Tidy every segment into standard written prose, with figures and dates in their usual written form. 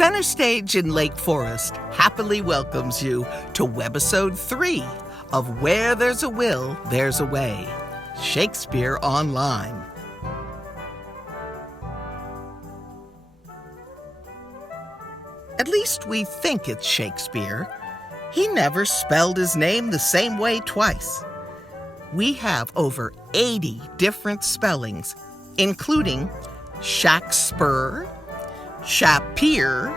CenterStage in Lake Forest happily welcomes you to Webisode 3 of Where There's a Will, There's a Way, Shakespeare Online. At least we think it's Shakespeare. He never spelled his name the same way twice. We have over 80 different spellings, including Shakespeare, Shakespeare,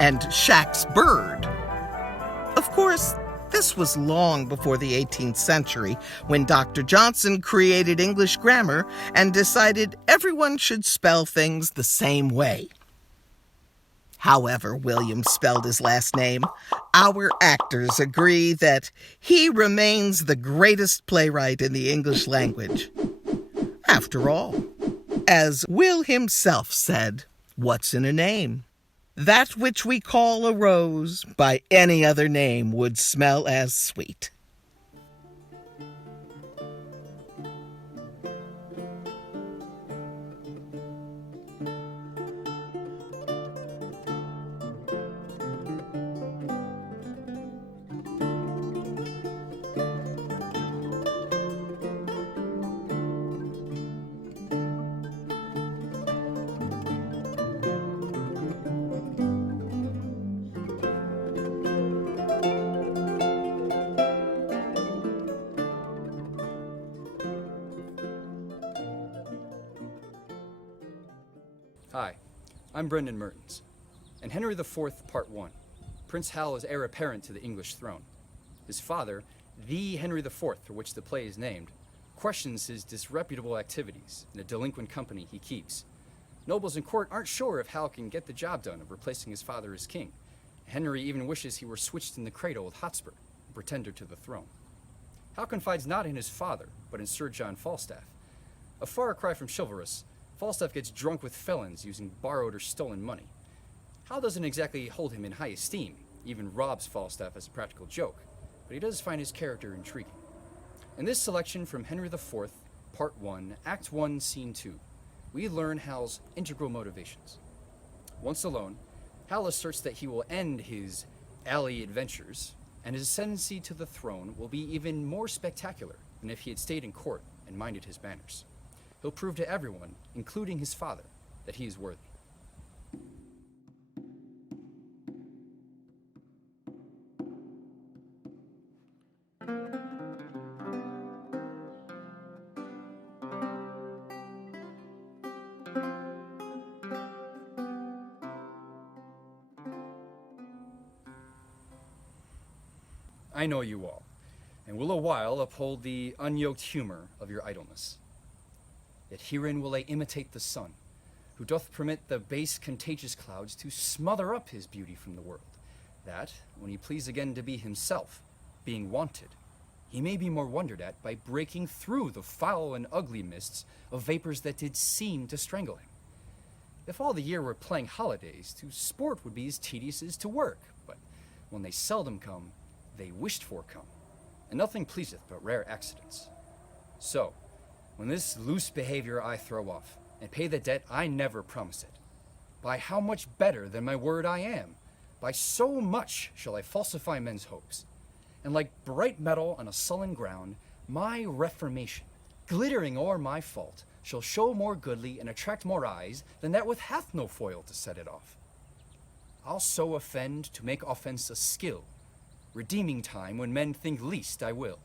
and Shakespeare. Of course, this was long before the 18th century, when Dr. Johnson created English grammar and decided everyone should spell things the same way. However William spelled his last name, our actors agree that he remains the greatest playwright in the English language. After all, as Will himself said, what's in a name? That which we call a rose by any other name would smell as sweet. Hi, I'm Brendan Mertens. In Henry IV, Part 1, Prince Hal is heir apparent to the English throne. His father, the Henry IV, for which the play is named, questions his disreputable activities in a delinquent company he keeps. Nobles in court aren't sure if Hal can get the job done of replacing his father as king. Henry even wishes he were switched in the cradle with Hotspur, a pretender to the throne. Hal confides not in his father, but in Sir John Falstaff. A far cry from chivalrous, Falstaff gets drunk with felons using borrowed or stolen money. Hal doesn't exactly hold him in high esteem, even robs Falstaff as a practical joke, but he does find his character intriguing. In this selection from Henry IV, Part 1, Act 1, Scene 2, we learn Hal's integral motivations. Once alone, Hal asserts that he will end his alley adventures, and his ascendancy to the throne will be even more spectacular than if he had stayed in court and minded his manners. He'll prove to everyone, including his father, that he is worthy. I know you all, and will a while uphold the unyoked humor of your idleness. Yet herein will I imitate the sun, who doth permit the base contagious clouds to smother up his beauty from the world, that, when he please again to be himself, being wanted, he may be more wondered at by breaking through the foul and ugly mists of vapors that did seem to strangle him. If all the year were playing holidays, to sport would be as tedious as to work, but when they seldom come, they wished for come, and nothing pleaseth but rare accidents. So, when this loose behavior I throw off, and pay the debt I never promised it, by how much better than my word I am, by so much shall I falsify men's hopes, and like bright metal on a sullen ground, my reformation, glittering o'er my fault, shall show more goodly and attract more eyes than that which hath no foil to set it off. I'll so offend to make offense a skill, redeeming time when men think least I will.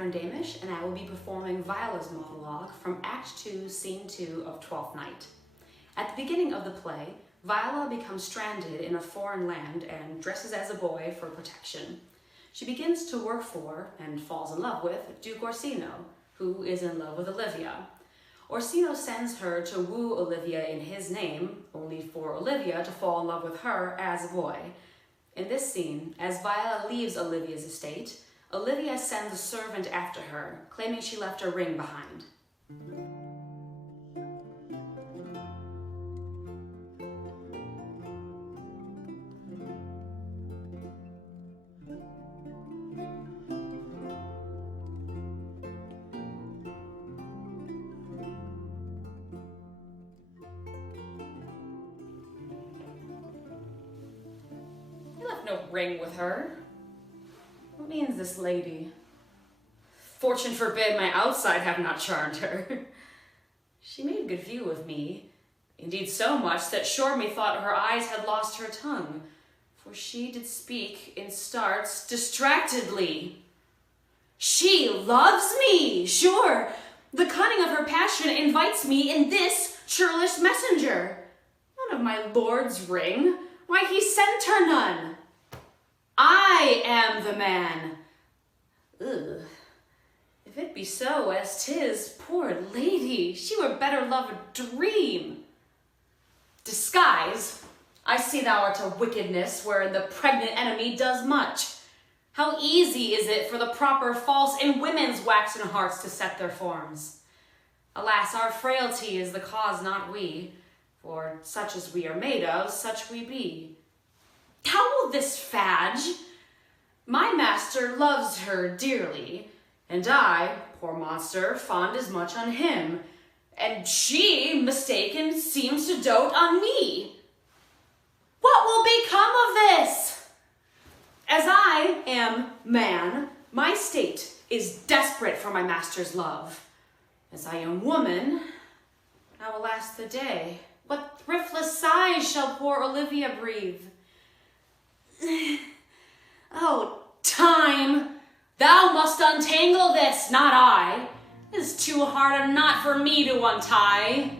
Katherine Damisch, and I will be performing Viola's monologue from Act 2, Scene 2 of Twelfth Night. At the beginning of the play, Viola becomes stranded in a foreign land and dresses as a boy for protection. She begins to work for, and falls in love with, Duke Orsino, who is in love with Olivia. Orsino sends her to woo Olivia in his name, only for Olivia to fall in love with her as a boy. In this scene, as Viola leaves Olivia's estate, Olivia sends a servant after her, claiming she left her ring behind. I left no ring with her. What means this lady? Fortune forbid my outside have not charmed her. She made a good view of me, indeed so much that sure methought her eyes had lost her tongue, for she did speak in starts distractedly. She loves me, sure. The cunning of her passion invites me in this churlish messenger. None of my lord's ring, why he sent her none. I am the man. Ugh. If it be so as 'tis, poor lady, she were better love a dream. Disguise, I see thou art a wickedness wherein the pregnant enemy does much. How easy is it for the proper false in women's waxen hearts to set their forms. Alas, our frailty is the cause, not we, for such as we are made of, such we be. How will this fadge? My master loves her dearly, and I, poor monster, fond as much on him, and she, mistaken, seems to dote on me. What will become of this? As I am man, my state is desperate for my master's love. As I am woman, I will last the day. What thriftless sighs shall poor Olivia breathe? Oh, time, thou must untangle this, not I. It is too hard a knot for me to untie.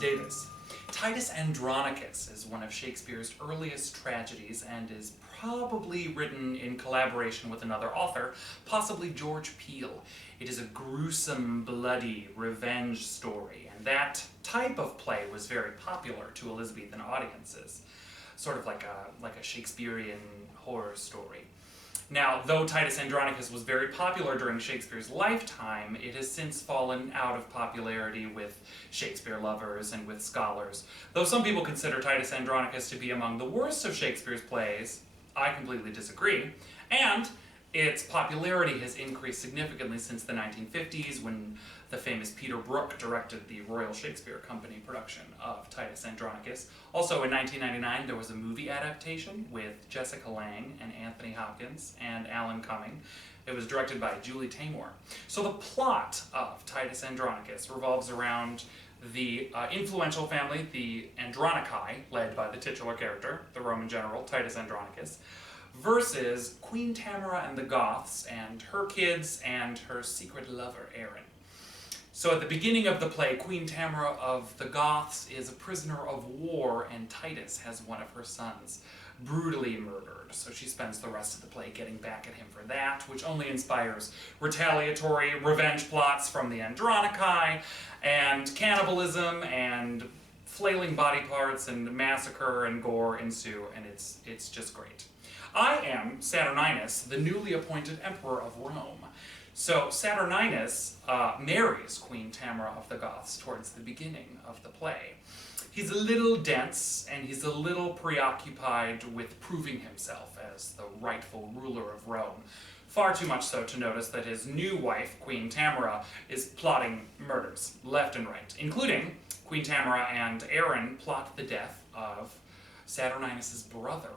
Davis. Titus Andronicus is one of Shakespeare's earliest tragedies and is probably written in collaboration with another author, possibly George Peele. It is a gruesome, bloody revenge story, and that type of play was very popular to Elizabethan audiences, sort of like a Shakespearean horror story. Now, though Titus Andronicus was very popular during Shakespeare's lifetime, it has since fallen out of popularity with Shakespeare lovers and with scholars. Though some people consider Titus Andronicus to be among the worst of Shakespeare's plays, I completely disagree. And its popularity has increased significantly since the 1950s, when the famous Peter Brook directed the Royal Shakespeare Company production of Titus Andronicus. Also in 1999, there was a movie adaptation with Jessica Lange and Anthony Hopkins and Alan Cumming. It was directed by Julie Taymor. So the plot of Titus Andronicus revolves around the influential family, the Andronici, led by the titular character, the Roman general Titus Andronicus, versus Queen Tamara and the Goths and her kids and her secret lover, Aaron. So at the beginning of the play, Queen Tamara of the Goths is a prisoner of war, and Titus has one of her sons brutally murdered. So she spends the rest of the play getting back at him for that, which only inspires retaliatory revenge plots from the Andronici, and cannibalism, and flailing body parts, and massacre and gore ensue, and it's just great. I am Saturninus, the newly appointed emperor of Rome. So Saturninus marries Queen Tamara of the Goths towards the beginning of the play. He's a little dense, and he's a little preoccupied with proving himself as the rightful ruler of Rome. Far too much so to notice that his new wife, Queen Tamara, is plotting murders left and right, including Queen Tamara and Aaron plot the death of Saturninus' brother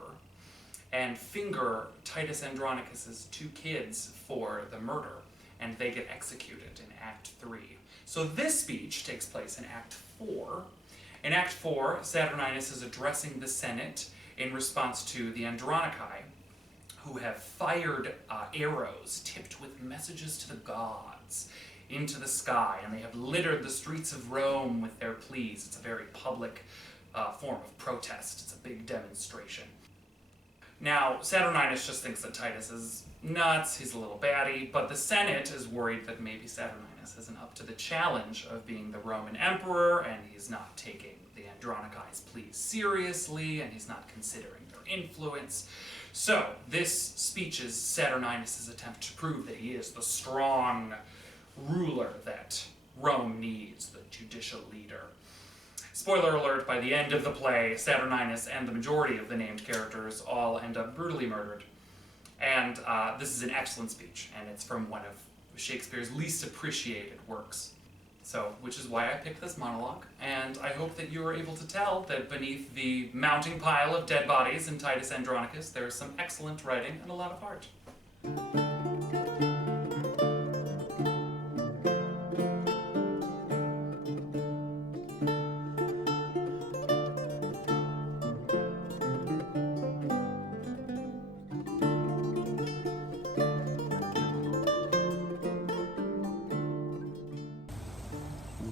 and finger Titus Andronicus' 2 kids for the murder, and they get executed in Act 3. So this speech takes place in Act 4. In Act 4, Saturninus is addressing the Senate in response to the Andronici, who have fired arrows tipped with messages to the gods into the sky, and they have littered the streets of Rome with their pleas. It's a very public form of protest. It's a big demonstration. Now, Saturninus just thinks that Titus is nuts, he's a little batty, but the Senate is worried that maybe Saturninus isn't up to the challenge of being the Roman emperor, and he's not taking the Andronici's pleas seriously, and he's not considering their influence. So, this speech is Saturninus' attempt to prove that he is the strong ruler that Rome needs, the judicial leader. Spoiler alert, by the end of the play, Saturninus and the majority of the named characters all end up brutally murdered. And this is an excellent speech, and it's from one of Shakespeare's least appreciated works. So, which is why I picked this monologue, and I hope that you are able to tell that beneath the mounting pile of dead bodies in Titus Andronicus, there is some excellent writing and a lot of heart.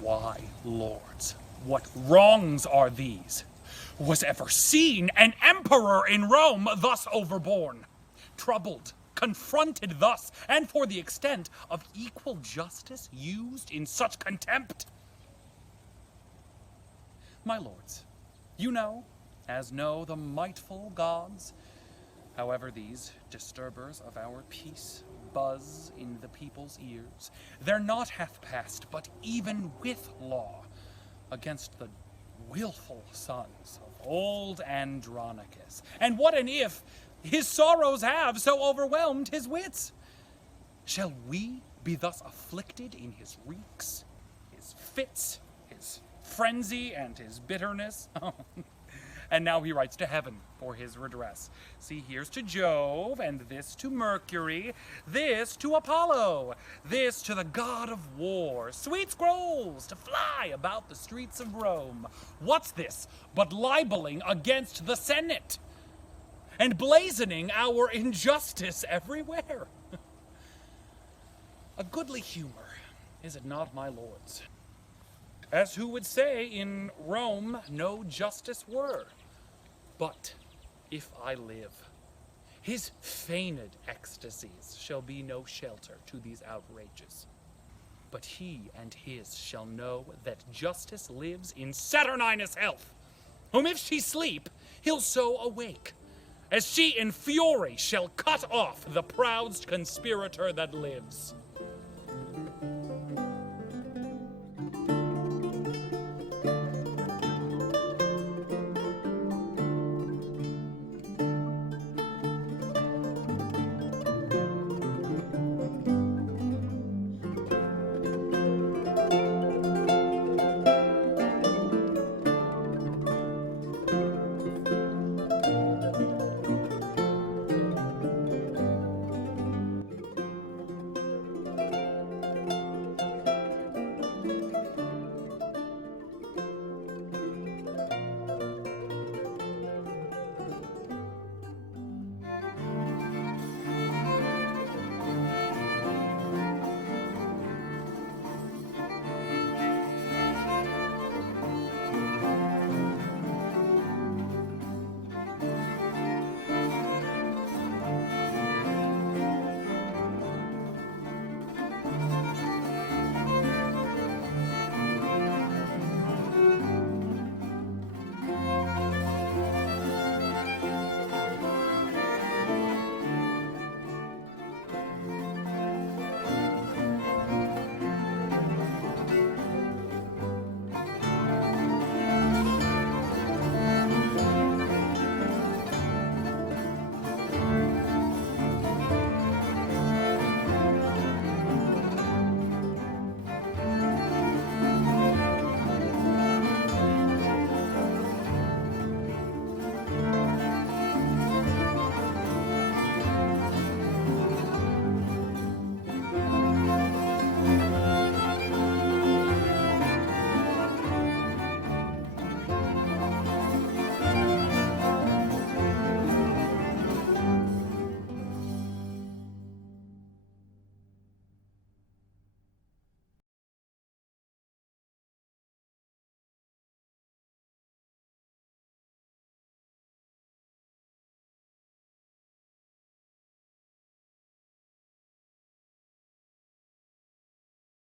Why, lords, what wrongs are these? Was ever seen an emperor in Rome thus overborne? Troubled, confronted thus, and for the extent of equal justice used in such contempt? My lords, you know, as know the mightful gods, however these disturbers of our peace buzz in the people's ears, they're not half past, but even with law, against the willful sons of old Andronicus. And what an if his sorrows have so overwhelmed his wits? Shall we be thus afflicted in his reeks, his fits, his frenzy, and his bitterness? And now he writes to heaven for his redress. See, here's to Jove, and this to Mercury, this to Apollo, this to the god of war. Sweet scrolls to fly about the streets of Rome. What's this but libeling against the Senate? And blazoning our injustice everywhere? A goodly humor, is it not, my lords? As who would say, in Rome no justice were. But if I live, his feigned ecstasies shall be no shelter to these outrages. But he and his shall know that justice lives in Saturninus' health, whom if she sleep, he'll so awake, as she in fury shall cut off the proud conspirator that lives.